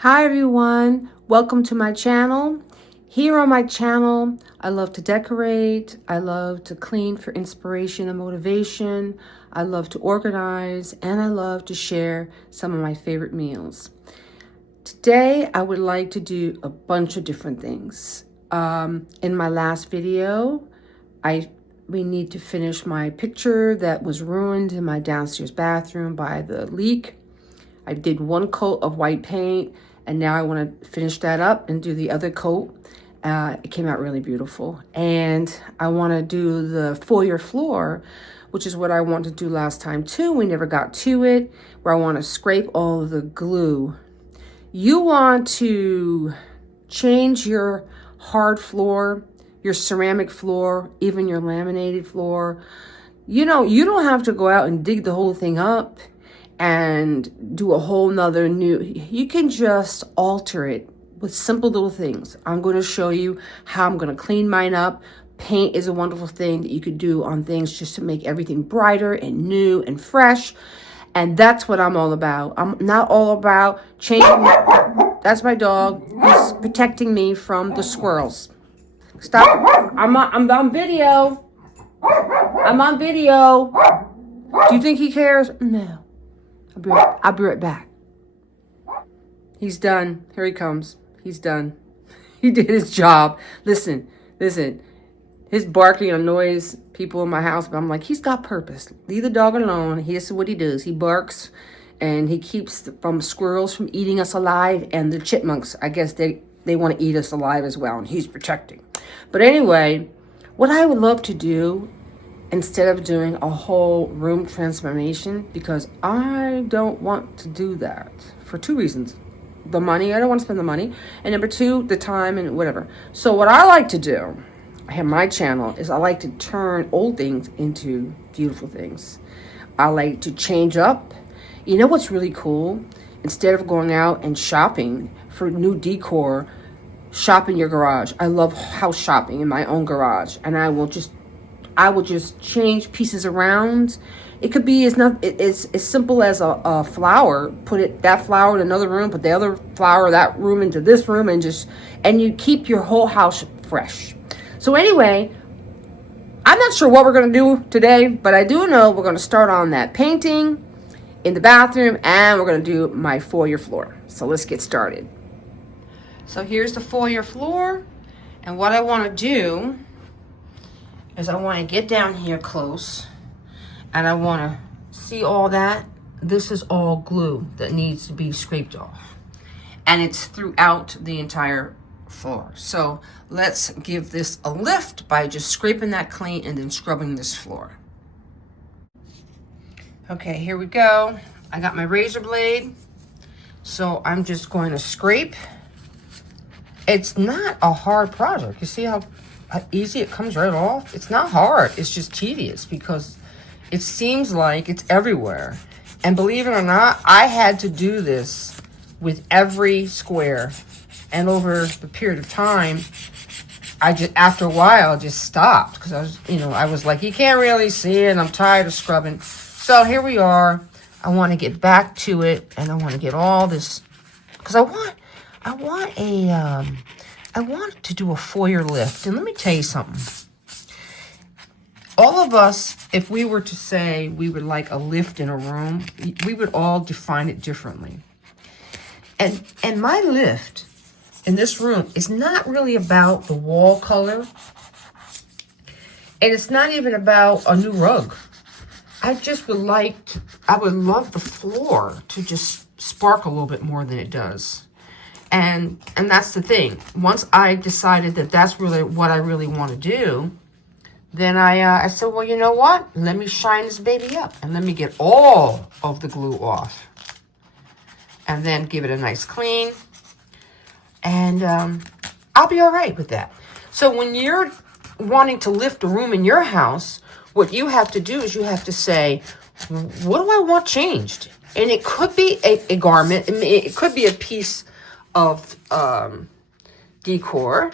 Hi everyone, welcome to my channel. Here on my channel, I love to decorate, I love to clean for inspiration and motivation, I love to organize, and I love to share some of my favorite meals. Today, I would like to do a bunch of different things. In my last video, we need to finish my picture that was ruined in my downstairs bathroom by the leak. I did one coat of white paint, and now I want to finish that up and do the other coat. It came out really beautiful. And I want to do the foyer floor, which is what I wanted to do last time too. We never got to it, where I want to scrape all of the glue. You want to change your hard floor, your ceramic floor, even your laminated floor. You don't have to go out and dig the whole thing up and do a whole nother new. You can just alter it with simple little things. I'm going to show you how I'm going to clean mine up. Paint is a wonderful thing that you could do on things just to make everything brighter and new and fresh. And that's what I'm all about. I'm not all about changing. That's my dog. He's protecting me from the squirrels. Stop. I'm on video. I'm on video. Do you think he cares? No. I'll be right back. He's done. Here he comes. He's done. He did his job. Listen. His barking annoys people in my house, but I'm like, he's got purpose. Leave the dog alone. This is what he does. He barks, and he keeps from squirrels from eating us alive, and the chipmunks, I guess they want to eat us alive as well, and he's protecting. But anyway, what I would love to do, instead of doing a whole room transformation, because I don't want to do that for two reasons. The money, I don't want to spend the money. And number two, the time and whatever. So what I like to do, I have my channel, is I like to turn old things into beautiful things. I like to change up. You know what's really cool? Instead of going out and shopping for new decor, shop in your garage. I love house shopping in my own garage. And I will just change pieces around. It could be as simple as a flower. Put that flower in another room, put the other flower, that room into this room, and you keep your whole house fresh. So anyway, I'm not sure what we're going to do today, but I do know we're going to start on that painting in the bathroom, and we're going to do my foyer floor. So let's get started. So here's the foyer floor, and what I want to do is I want to get down here close, and I want to see all that. This is all glue that needs to be scraped off, and it's throughout the entire floor. So let's give this a lift by just scraping that clean and then scrubbing this floor. Okay, here we go. I got my razor blade, so I'm just going to scrape. It's not a hard project. You see how easy it comes right off? It's not hard. It's just tedious because it seems like it's everywhere. And believe it or not, I had to do this with every square. And over the period of time, after a while, I just stopped because I was like, you can't really see it. I'm tired of scrubbing. So here we are. I want to get back to it, and I want to get all this because I want to do a foyer lift. And let me tell you something. All of us, if we were to say we would like a lift in a room, we would all define it differently. And my lift in this room is not really about the wall color. And it's not even about a new rug. I would love the floor to just sparkle a little bit more than it does. And that's the thing. Once I decided that that's really what I really want to do, then I said, well, you know what? Let me shine this baby up and let me get all of the glue off. And then give it a nice clean. And I'll be all right with that. So when you're wanting to lift a room in your house, what you have to do is you have to say, what do I want changed? And it could be a garment. It could be a piece of decor.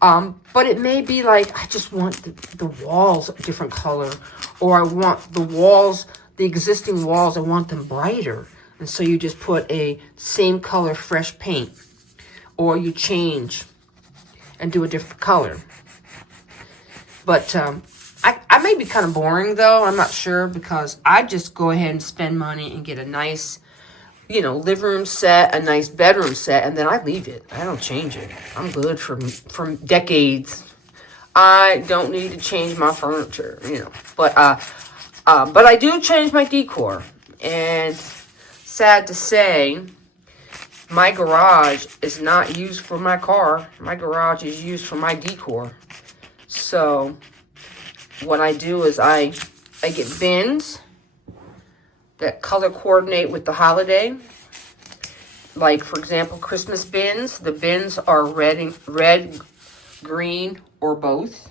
But it may be like, I just want the walls a different color. Or I want the existing walls, I want them brighter. And so you just put a same color fresh paint, or you change and do a different color. But I may be kind of boring, though. I'm not sure, because I just go ahead and spend money and get a nice, you know, living room set, a nice bedroom set, and then I leave it. I don't change it. I'm good from decades. I don't need to change my furniture, you know. But I do change my decor. And sad to say, my garage is not used for my car. My garage is used for my decor. So what I do is I get bins that color coordinate with the holiday. Like, for example, Christmas bins. The bins are red, green, or both.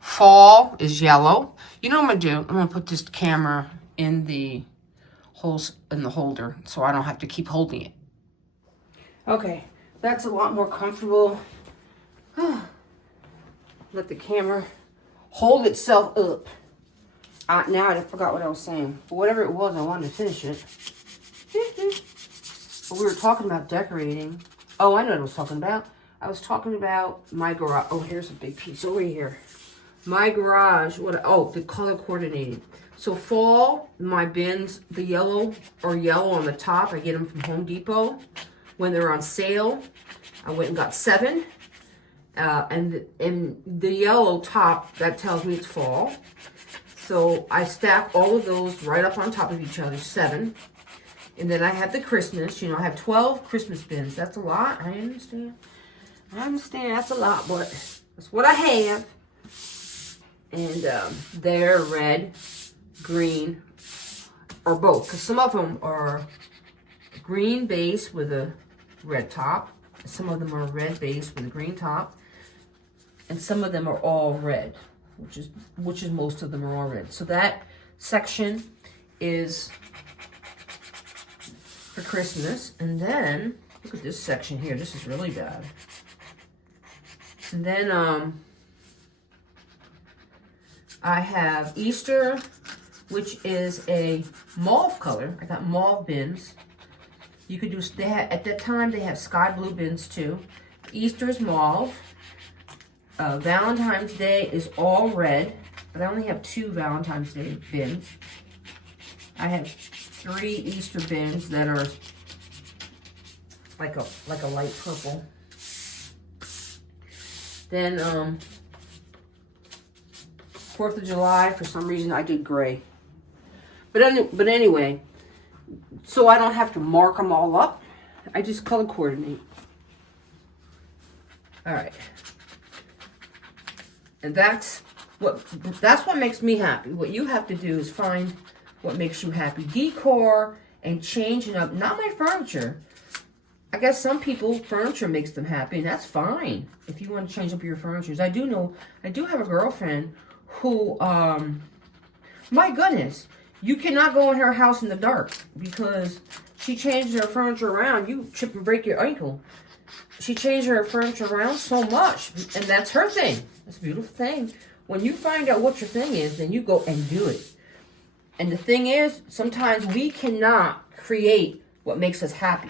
Fall is yellow. You know what I'm gonna do? I'm gonna put this camera in the holder, so I don't have to keep holding it. Okay, that's a lot more comfortable. Let the camera hold itself up. Now I forgot what I was saying. But whatever it was, I wanted to finish it. But we were talking about decorating. Oh, I know what I was talking about. I was talking about my garage. Oh, here's a big piece over here. My garage, the color coordinating. So fall, my bins, the yellow are yellow on the top. I get them from Home Depot. When they're on sale, I went and got 7. And the yellow top, that tells me it's fall. So I stack all of those right up on top of each other, 7. And then I have the Christmas. You know, I have 12 Christmas bins. That's a lot. I understand. That's a lot, but that's what I have. And they're red, green, or both. Because some of them are green base with a red top. Some of them are red base with a green top. And some of them are all red, which is most of them are all red. So that section is for Christmas. And then, look at this section here. This is really bad. And then I have Easter, which is a mauve color. I got mauve bins. You could do, at that time they have sky blue bins too. Easter is mauve. Valentine's Day is all red, but I only have 2 Valentine's Day bins. I have 3 Easter bins that are like a light purple. Then 4th of July, for some reason I did gray. But anyway, so I don't have to mark them all up. I just color coordinate. All right. And that's what makes me happy. What you have to do is find what makes you happy. Decor and changing up, not my furniture. I guess some people, furniture makes them happy, and that's fine if you want to change up your furniture. I do have a girlfriend who, my goodness, you cannot go in her house in the dark because she changes her furniture around. You trip and break your ankle. She changed her furniture around so much, and that's her thing. That's a beautiful thing. When you find out what your thing is, then you go and do it. And the thing is, sometimes we cannot create what makes us happy.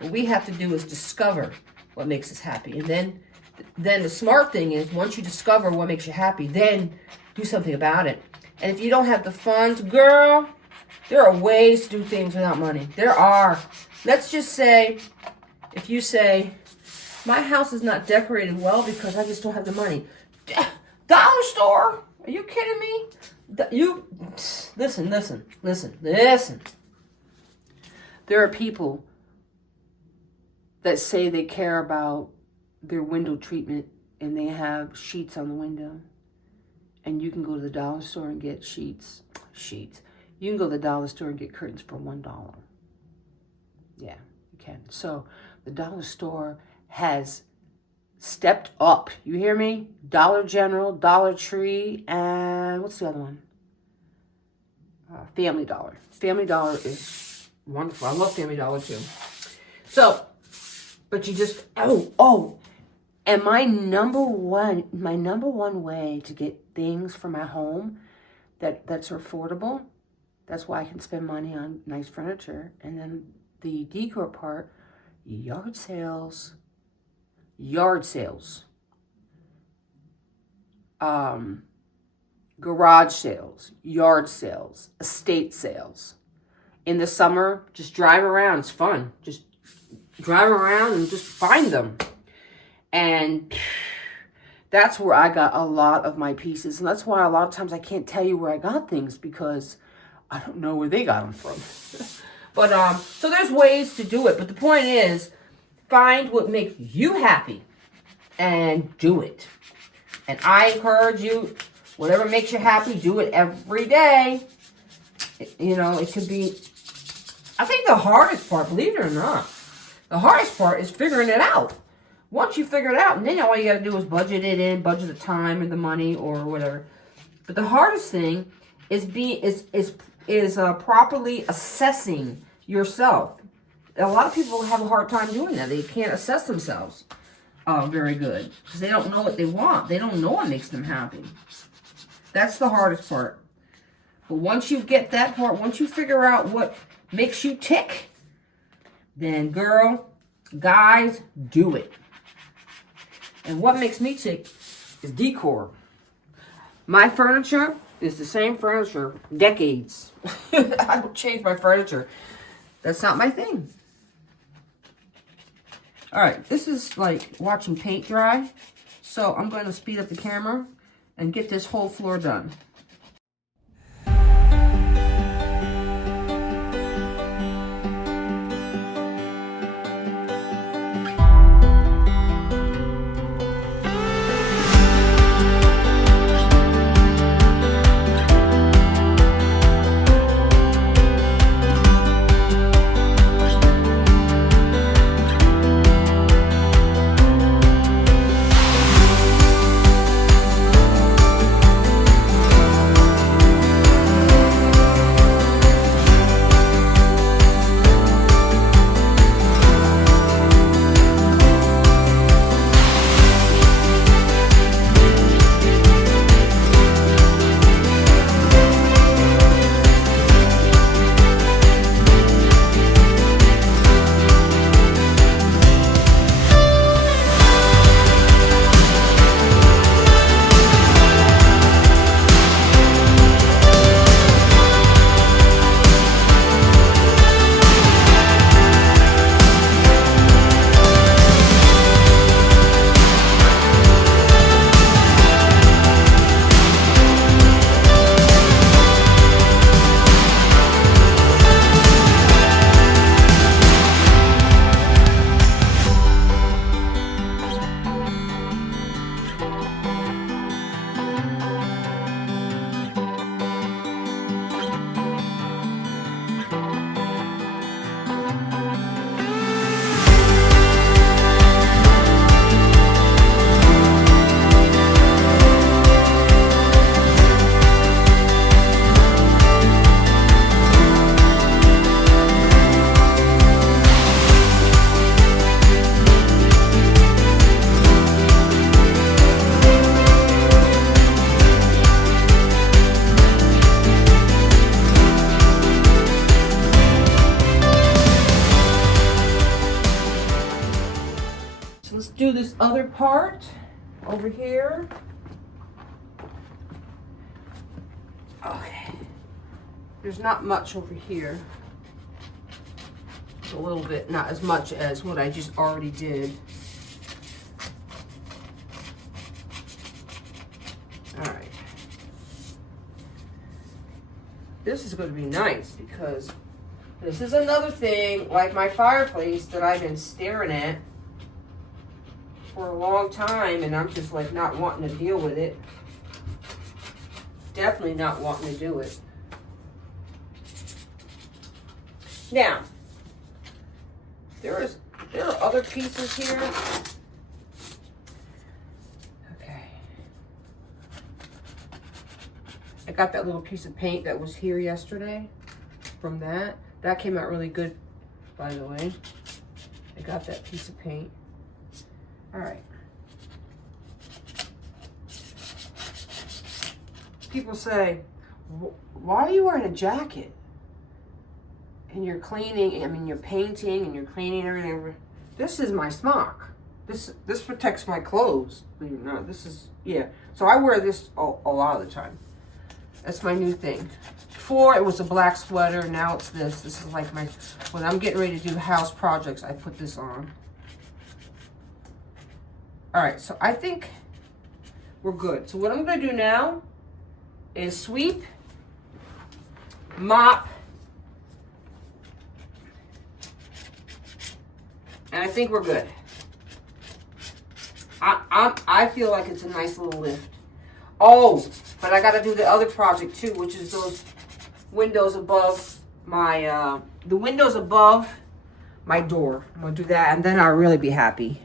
What we have to do is discover what makes us happy. And then the smart thing is, once you discover what makes you happy, then do something about it. And if you don't have the funds, girl, there are ways to do things without money. There are. Let's just say, if you say, my house is not decorated well because I just don't have the money. Dollar store? Are you kidding me? Listen. There are people that say they care about their window treatment and they have sheets on the window. And you can go to the dollar store and get sheets. You can go to the dollar store and get curtains for $1. Yeah, you can. So the dollar store has stepped up. You hear me? Dollar General, Dollar Tree, and what's the other one? Family Dollar. Family Dollar is wonderful. I love Family Dollar too. So, but you just, and my number one way to get things for my home that's affordable That's why I can spend money on nice furniture. And then the decor part, yard sales, garage sales, yard sales, estate sales. In the summer, just drive around. It's fun. Just drive around and just find them. And that's where I got a lot of my pieces. And that's why a lot of times I can't tell you where I got things, because I don't know where they got them from. But, so there's ways to do it. But the point is, find what makes you happy and do it. And I encourage you, whatever makes you happy, do it every day. You know, it could be, I think the hardest part, believe it or not, the hardest part is figuring it out. Once you figure it out, and then all you got to do is budget it in, budget the time and the money or whatever. But the hardest thing is properly assessing yourself. A lot of people have a hard time doing that. They can't assess themselves very good because they don't know what they want. They don't know what makes them happy. That's the hardest part. But once you get that part, once you figure out what makes you tick, then girl, guys, do it. And what makes me tick is decor. My furniture is the same furniture decades. I don't change my furniture. That's not my thing. All right, this is like watching paint dry. So I'm going to speed up the camera and get this whole floor done. Do this other part over here. Okay. There's not much over here. A little bit, not as much as what I just already did. All right. This is going to be nice because this is another thing, like my fireplace, that I've been staring at for a long time, and I'm just like not wanting to deal with it. Definitely not wanting to do it. Now, there are other pieces here. Okay. I got that little piece of paint that was here yesterday from that. That came out really good, by the way. I got that piece of paint. All right. People say, Why are you wearing a jacket? And you're cleaning, I mean, you're painting and you're cleaning everything. This is my smock. This protects my clothes, believe it or not. This is, yeah. So I wear this a lot of the time. That's my new thing. Before it was a black sweater, now it's this. This is like my, when I'm getting ready to do house projects, I put this on. All right, so I think we're good. So what I'm gonna do now is sweep, mop, and I think we're good. I feel like it's a nice little lift. Oh, but I got to do the other project too, which is those windows above my, the windows above my door. I'm going to do that, and then I'll really be happy.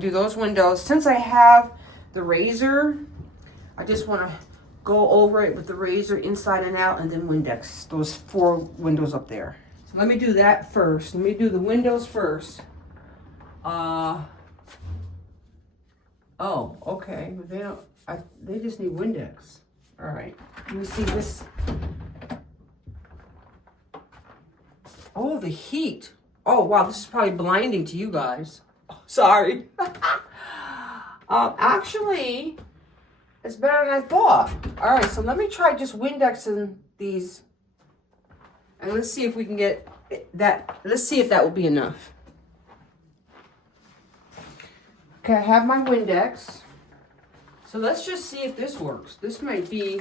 Do those windows. Since I have the razor, I just want to go over it with the razor inside and out, and then Windex those 4 windows up there. So let me do that first. Let me do the windows first. Oh, okay. They don't. They just need Windex. All right. Let me see this. Oh, the heat. Oh wow, this is probably blinding to you guys. Sorry. Actually, it's better than I thought. All right, so let me try just Windexing these. And let's see if we can get that. Let's see if that will be enough. Okay, I have my Windex. So let's just see if this works. This might be,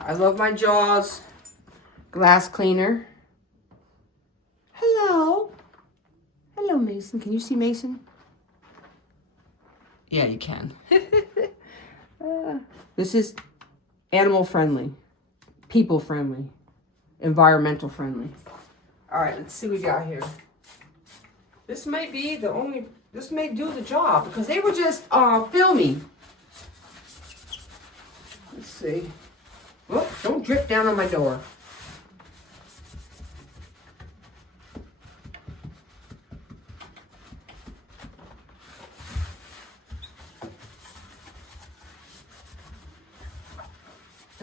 I love my Jaws glass cleaner. Hello. Hello, Mason. Can you see Mason? Yeah, you can. This is animal friendly, people friendly, environmental friendly. All right, let's see what we got here. This might be the only, this may do the job because they were just filming. Let's see. Whoop, don't drip down on my door.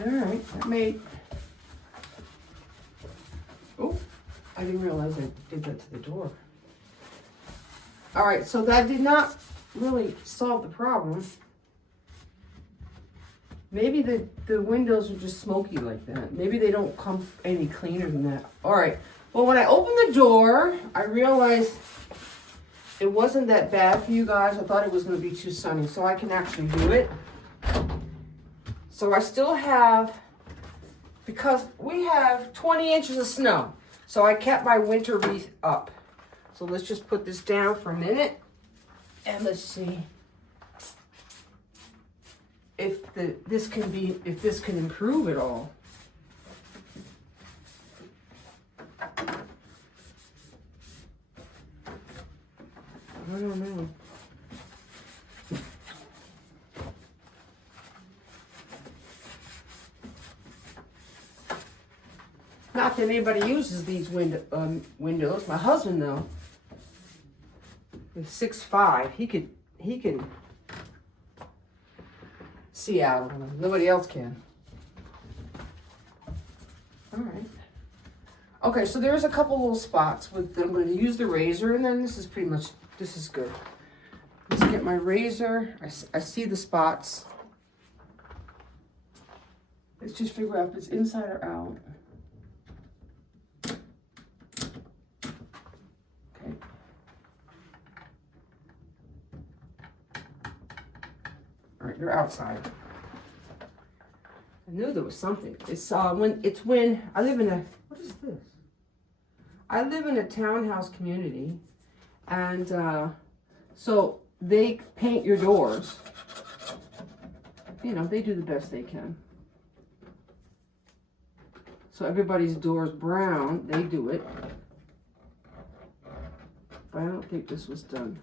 All right, that made, oh, I didn't realize I did that to the door. All right, so that did not really solve the problem. Maybe the windows are just smoky like that. Maybe they don't come any cleaner than that. All right, well, when I opened the door, I realized it wasn't that bad for you guys. I thought it was gonna be too sunny, so I can actually do it. So I still have, because we have 20 inches of snow, so I kept my winter wreath up. So let's just put this down for a minute, and let's see. if this can improve at all. I don't know. Not that anybody uses these windows. My husband, though, is 6'5". He can see out of them. Nobody else can. All right. Okay, so there's a couple little spots with. I'm going to use the razor, and then this is good. Let's get my razor. I see the spots. Let's just figure out if it's inside or out. Okay. All right, they're outside. I knew there was something. It's when I live in a, what is this? I live in a townhouse community, and so they paint your doors. You know, they do the best they can. So everybody's door's brown. They do it. But I don't think this was done.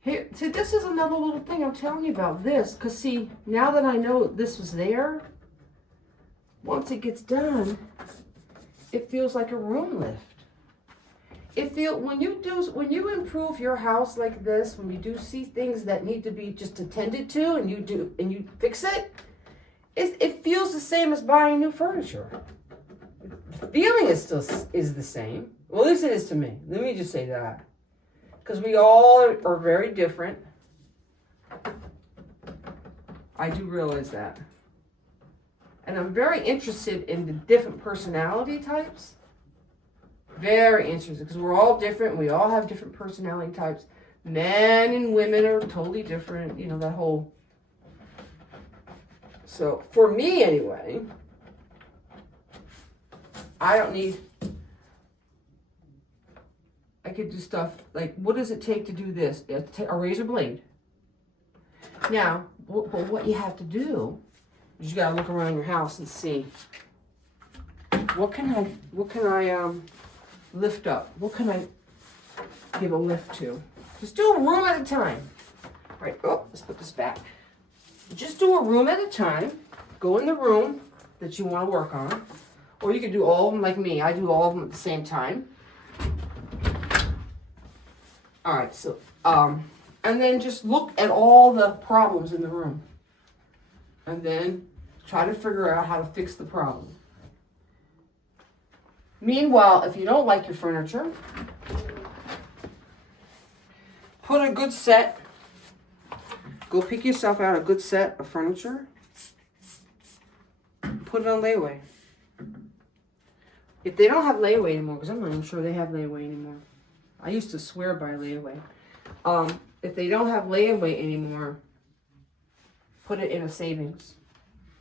Here, see, this is another little thing I'm telling you about this. Because, see, now that I know this was there, once it gets done, it feels like a room lift. When you improve your house like this, when you do see things that need to be just attended to, and you fix it, it feels the same as buying new furniture. The feeling is the same. Well, at least it is to me. Let me just say that, because we all are very different. I do realize that, and I'm very interested in the different personality types. Very interesting, because we're all different. We all have different personality types. Men and women are totally different. You know, that whole... So, for me anyway, I don't need... I could do stuff like, what does it take to do this? A razor blade. Now, what you have to do is you got to look around your house and see, what can I lift up? What can I give a lift to? Just do a room at a time. All right, let's put this back. Just do a room at a time. Go in the room that you want to work on. Or you can do all of them like me. I do all of them at the same time. All right, so, and then just look at all the problems in the room. And then try to figure out how to fix the problem. Meanwhile, if you don't like your furniture, put a good set. Go pick yourself out a good set of furniture. Put it on layaway. If they don't have layaway anymore, because I'm not even sure they have layaway anymore. I used to swear by layaway. If they don't have layaway anymore, put it in a savings.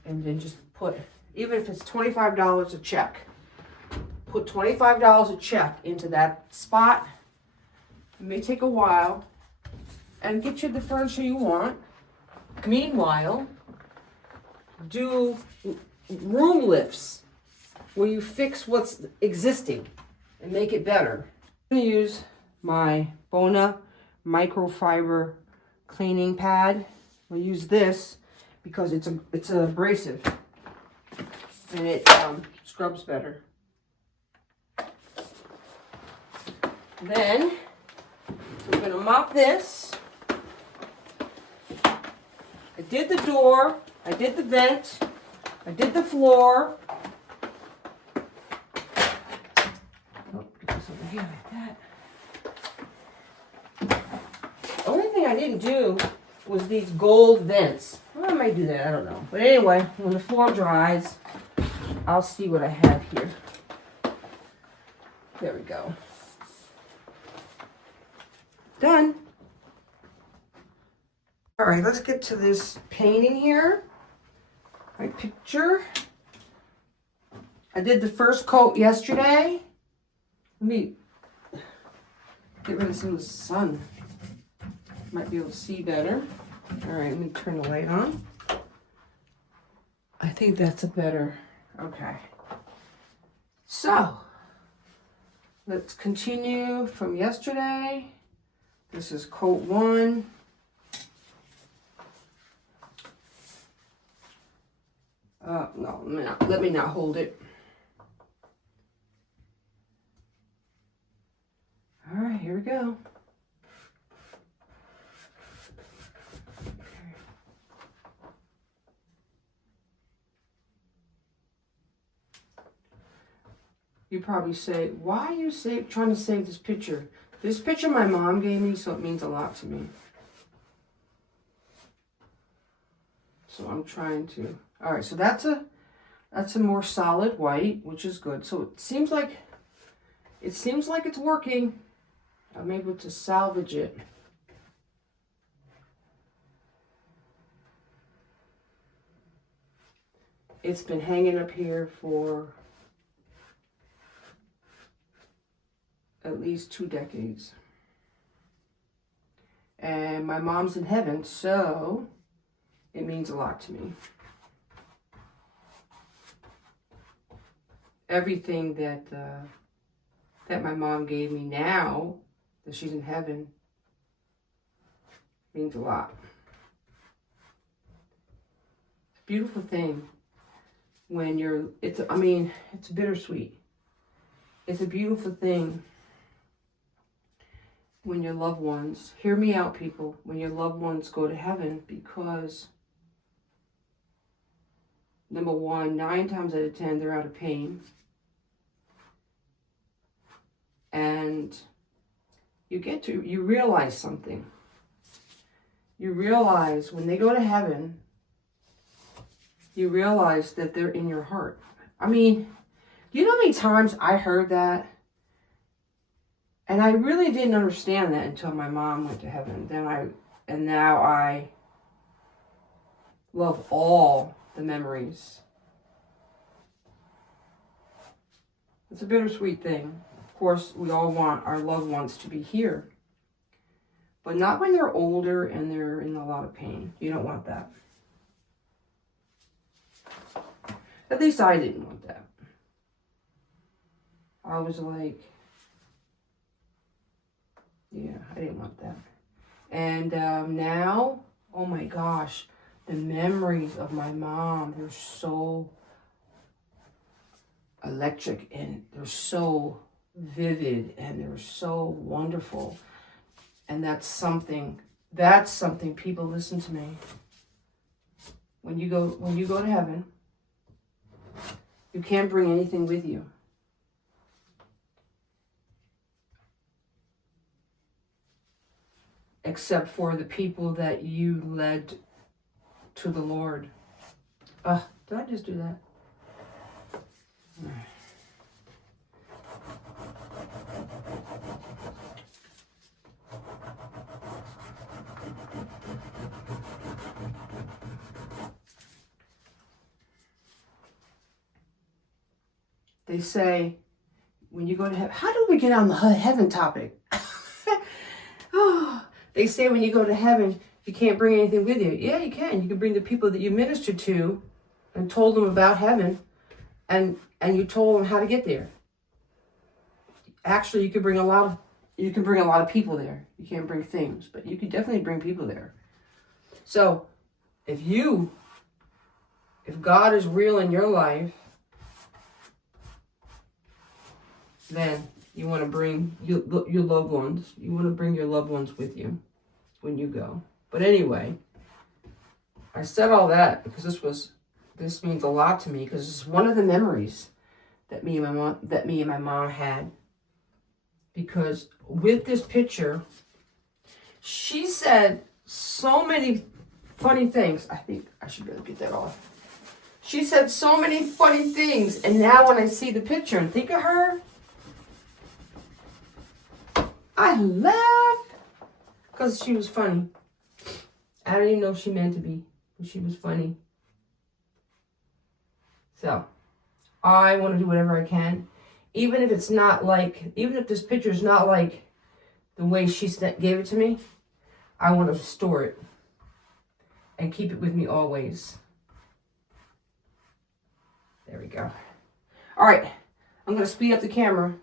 And then just put, even if it's $25 a check, put $25 a check into that spot. It may take a while. And get you the furniture you want. Meanwhile, do room lifts where you fix what's existing and make it better. I'm going to use my Bona microfiber cleaning pad. I'll use this because it's an abrasive and it scrubs better. Then I'm going to mop this. I did the door, I did the vent, I did the floor. Oh, get this over here like that. The only thing I didn't do was these gold vents. Well, I might do that, I don't know. But anyway, when the floor dries, I'll see what I have here. There we go. Done. All right, let's get to this painting here. My picture. I did the first coat yesterday. Let me get rid of some of the sun. Might be able to see better. All right, let me turn the light on. I think that's a better, okay. So, let's continue from yesterday. This is coat 1. No, let me not hold it. All right, here we go. You probably say, why are you trying to save this picture? This picture my mom gave me, so it means a lot to me. So I'm trying to, all right, so that's a more solid white, which is good. So it seems like it's working. I'm able to salvage it. It's been hanging up here for at least 2 decades. And my mom's in heaven, so it means a lot to me. Everything that that my mom gave me now that she's in heaven means a lot. It's a beautiful thing when it's bittersweet. It's a beautiful thing when your loved ones, hear me out people, when your loved ones go to heaven, because number one, 9 times out of 10, they're out of pain. And you realize something. You realize when they go to heaven, you realize that they're in your heart. I mean, you know how many times I heard that? And I really didn't understand that until my mom went to heaven. And now I love all the memories. It's a bittersweet thing. Of course, we all want our loved ones to be here. But not when they're older and they're in a lot of pain. You don't want that. At least I didn't want that. I was like, yeah, I didn't want that. And now, oh my gosh, the memories of my mom, they're so electric and they're so vivid and they're so wonderful. And that's something people, listen to me. When you go to heaven, you can't bring anything with you. Except for the people that you led to the Lord. Did I just do that? They say, when you go to heaven, how do we get on the heaven topic? They say when you go to heaven, you can't bring anything with you. Yeah, you can. You can bring the people that you ministered to and told them about heaven, and you told them how to get there. Actually, you can bring a lot of people there. You can't bring things, but you can definitely bring people there. So, if God is real in your life, then you want to bring your loved ones. You want to bring your loved ones with you when you go. But anyway, I said all that because this means a lot to me, because it's one of the memories that me and my mom had. Because with this picture, she said so many funny things. I think I should be able to get that off. She said so many funny things, and now when I see the picture and think of her, I laugh because she was funny. I don't even know if she meant to be, but she was funny. So, I want to do whatever I can, even if this picture is not like the way she gave it to me. I want to store it and keep it with me always. There we go. All right, I'm going to speed up the camera.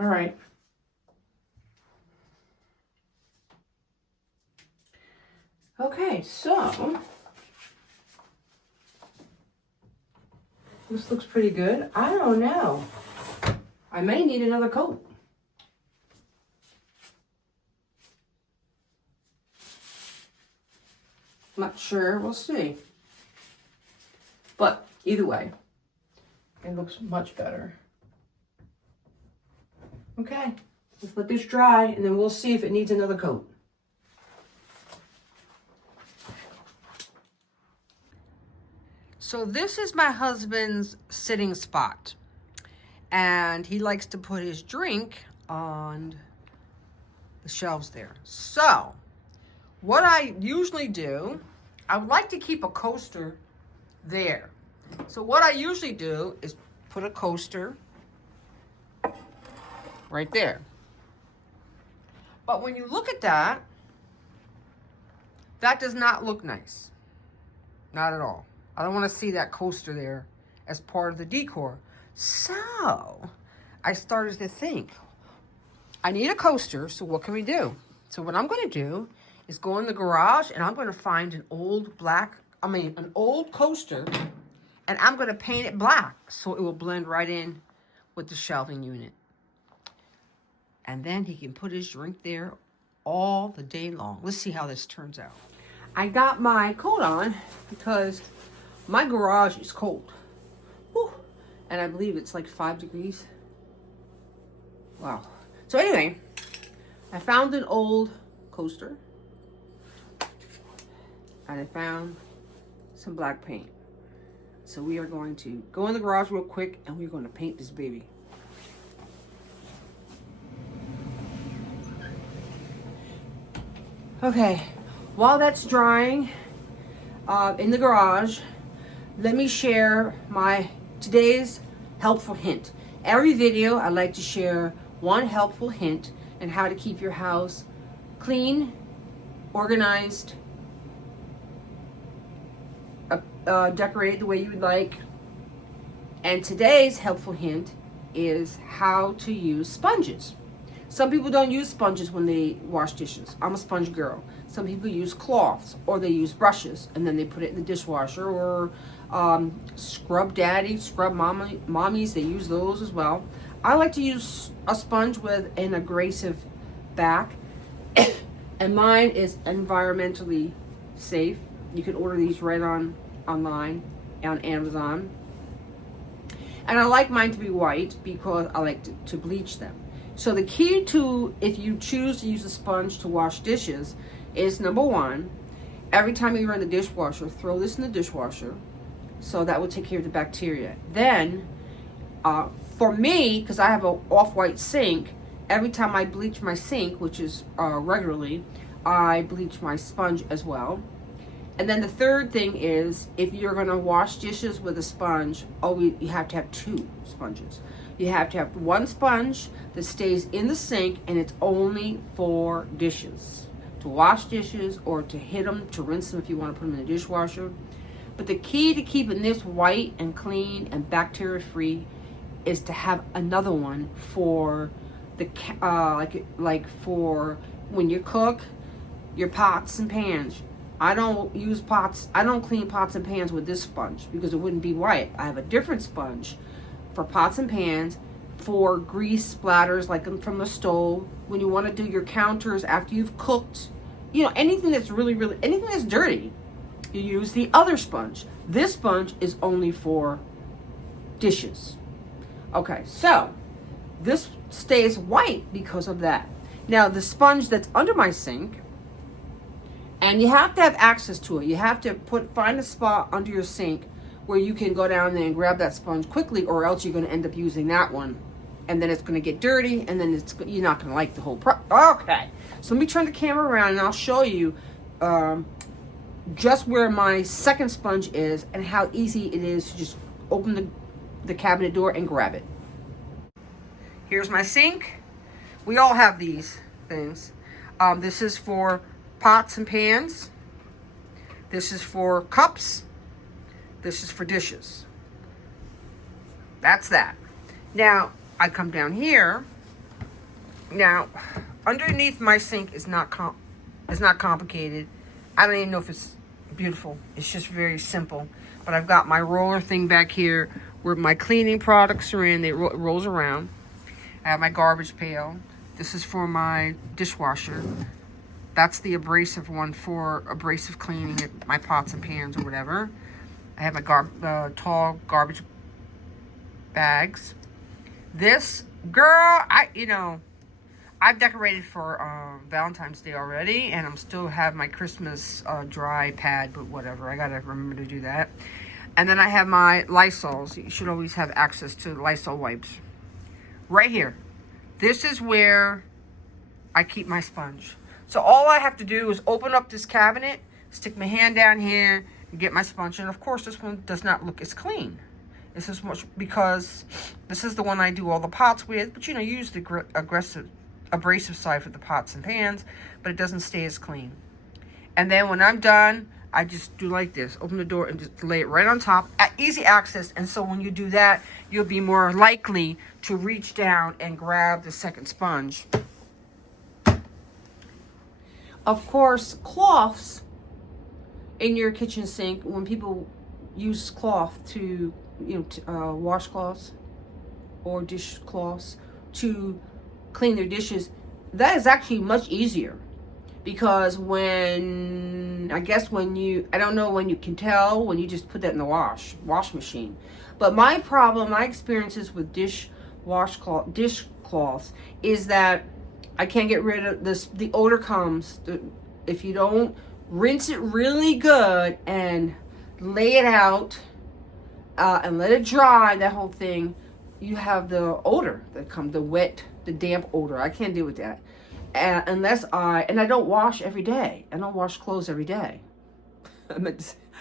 All right. Okay, so this looks pretty good. I don't know. I may need another coat. Not sure, we'll see. But either way, it looks much better. Okay, let's let this dry and then we'll see if it needs another coat. So this is my husband's sitting spot. And he likes to put his drink on the shelves there. So what I usually do, I would like to keep a coaster there. So what I usually do is put a coaster right there. But when you look at that, that does not look nice. Not at all. I don't want to see that coaster there as part of the decor. So I started to think, I need a coaster, so what can we do? So what I'm going to do is go in the garage and I'm going to find an old an old coaster, and I'm going to paint it black so it will blend right in with the shelving unit. And then he can put his drink there all the day long. Let's see how this turns out. I got my coat on because my garage is cold. Whew. And I believe it's like 5 degrees. Wow. So anyway, I found an old coaster. And I found some black paint. So we are going to go in the garage real quick and we're going to paint this baby. Okay, while that's drying in the garage, let me share my today's helpful hint. Every video I like to share one helpful hint on how to keep your house clean, organized, decorated the way you would like. And today's helpful hint is how to use sponges. Some people don't use sponges when they wash dishes. I'm a sponge girl. Some people use cloths or they use brushes and then they put it in the dishwasher, or scrub daddy, scrub mommies, they use those as well. I like to use a sponge with an abrasive back and mine is environmentally safe. You can order these right online on Amazon. And I like mine to be white because I like to bleach them. So the key to, if you choose to use a sponge to wash dishes, is number one, every time you run the dishwasher, throw this in the dishwasher. So that will take care of the bacteria. Then For me, because I have an off-white sink, every time I bleach my sink, which is regularly, I bleach my sponge as well. And then the third thing is, if you're going to wash dishes with a sponge, you have to have 2 sponges. You have to have one sponge that stays in the sink, and it's only for dishes. To wash dishes or to hit them, to rinse them if you want to put them in the dishwasher. But the key to keeping this white and clean and bacteria-free is to have another one for the like for when you cook your pots and pans. I don't clean pots and pans with this sponge because it wouldn't be white. I have a different sponge for pots and pans, for grease splatters like from the stove, when you want to do your counters after you've cooked, anything that's anything that's dirty, you use the other sponge. This sponge is only for dishes. Okay, so this stays white because of that. Now the sponge that's under my sink, and you have to have access to it. You have to find a spot under your sink where you can go down there and grab that sponge quickly, or else you're going to end up using that one, and then it's going to get dirty, and then you're not going to like the whole Okay, so let me turn the camera around, and I'll show you just where my second sponge is and how easy it is to just open the cabinet door and grab it. Here's my sink. We all have these things. This is for pots and pans. This is for cups. This is for dishes. That's that. Now, I come down here. Now, underneath my sink is not complicated. I don't even know if it's beautiful. It's just very simple. But I've got my roller thing back here where my cleaning products are in. It rolls around. I have my garbage pail. This is for my dishwasher. That's the abrasive one for abrasive cleaning my pots and pans or whatever. I have my tall garbage bags. This, girl, I've decorated for Valentine's Day already, and I'm still have my Christmas dry pad, but whatever. I gotta remember to do that. And then I have my Lysols. You should always have access to Lysol wipes. Right here. This is where I keep my sponge. So all I have to do is open up this cabinet, stick my hand down here, and get my sponge. And of course, this one does not look as clean. This is much because this is the one I do all the pots with. But use the abrasive side for the pots and pans, but it doesn't stay as clean. And then when I'm done, I just do like this. Open the door and just lay it right on top. Easy access. And so when you do that, you'll be more likely to reach down and grab the second sponge. Of course, cloths in your kitchen sink, when people use cloth to, washcloths or dishcloths to clean their dishes, that is actually much easier. Because I don't know when you can tell when you just put that in the wash machine. But my experiences with dishcloths is that I can't get rid of this. The odor comes if you don't rinse it really good and lay it out and let it dry. That whole thing, you have the odor that comes, the damp odor. I can't deal with that. Unless I don't wash every day. I don't wash clothes every day.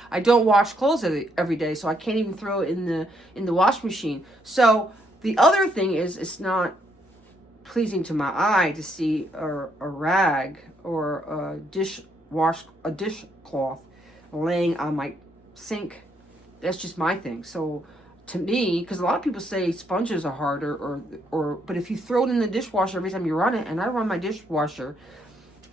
I don't wash clothes every day, so I can't even throw it in the wash machine. So the other thing is, it's not pleasing to my eye to see a rag or a dishcloth laying on my sink. That's just my thing. So to me, because a lot of people say sponges are harder, but if you throw it in the dishwasher every time you run it, and I run my dishwasher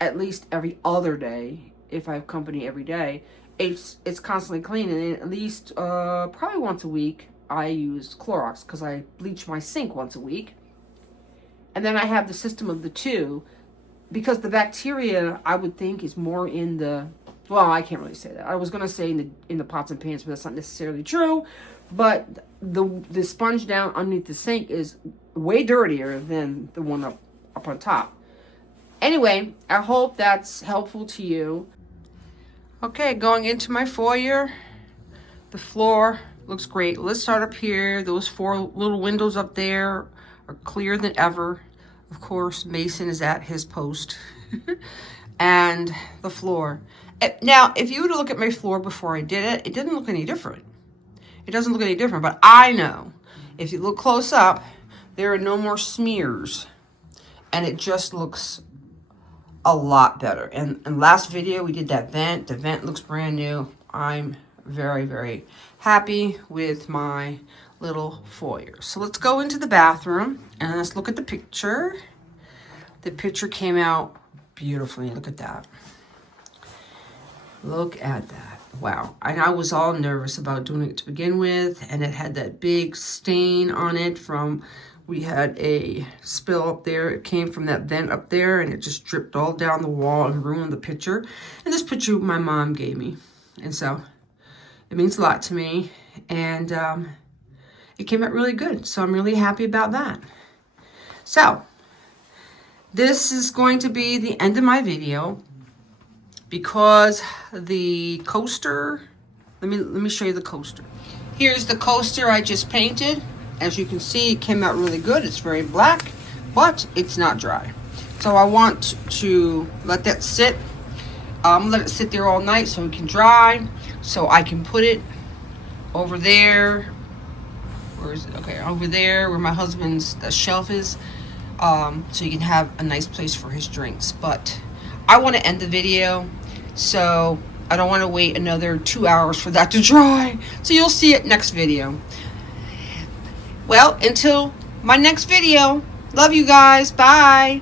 at least every other day, if I have company every day, it's constantly clean. And at least probably once a week I use Clorox, because I bleach my sink once a week. And then I have the system of the two, because the bacteria, I would think, is more in the, well, I can't really say that. I was going to say in the pots and pans, but that's not necessarily true. But the sponge down underneath the sink is way dirtier than the one up on top. Anyway, I hope that's helpful to you. Okay, going into my foyer. The floor Looks great. Let's start up here. Those 4 little windows up there are clearer than ever. Of course, Mason is at his post. And the floor. Now, if you were to look at my floor before I did it, it didn't look any different. It doesn't look any different, but I know if you look close up, there are no more smears. And it just looks a lot better. And last video, we did that vent. The vent looks brand new. I'm very, very happy with my little foyer. So let's go into the bathroom and let's look at the picture. The picture came out beautifully. Look at that. Look at that. Wow. And I was all nervous about doing it to begin with, and it had that big stain on it from, we had a spill up there. It came from that vent up there, and it just dripped all down the wall and ruined the picture. And this picture my mom gave me. And so it means a lot to me, and it came out really good. So I'm really happy about that. So this is going to be the end of my video because the coaster, let me show you the coaster. Here's the coaster I just painted. As you can see, it came out really good. It's very black, but it's not dry. So I want to let that sit. Let it sit there all night so it can dry. So I can put it over there. Where is it? Okay, over there where my husband's shelf is. So you can have a nice place for his drinks. But I want to end the video, so I don't want to wait another 2 hours for that to dry. So you'll see it next video. Well, until my next video, love you guys. Bye.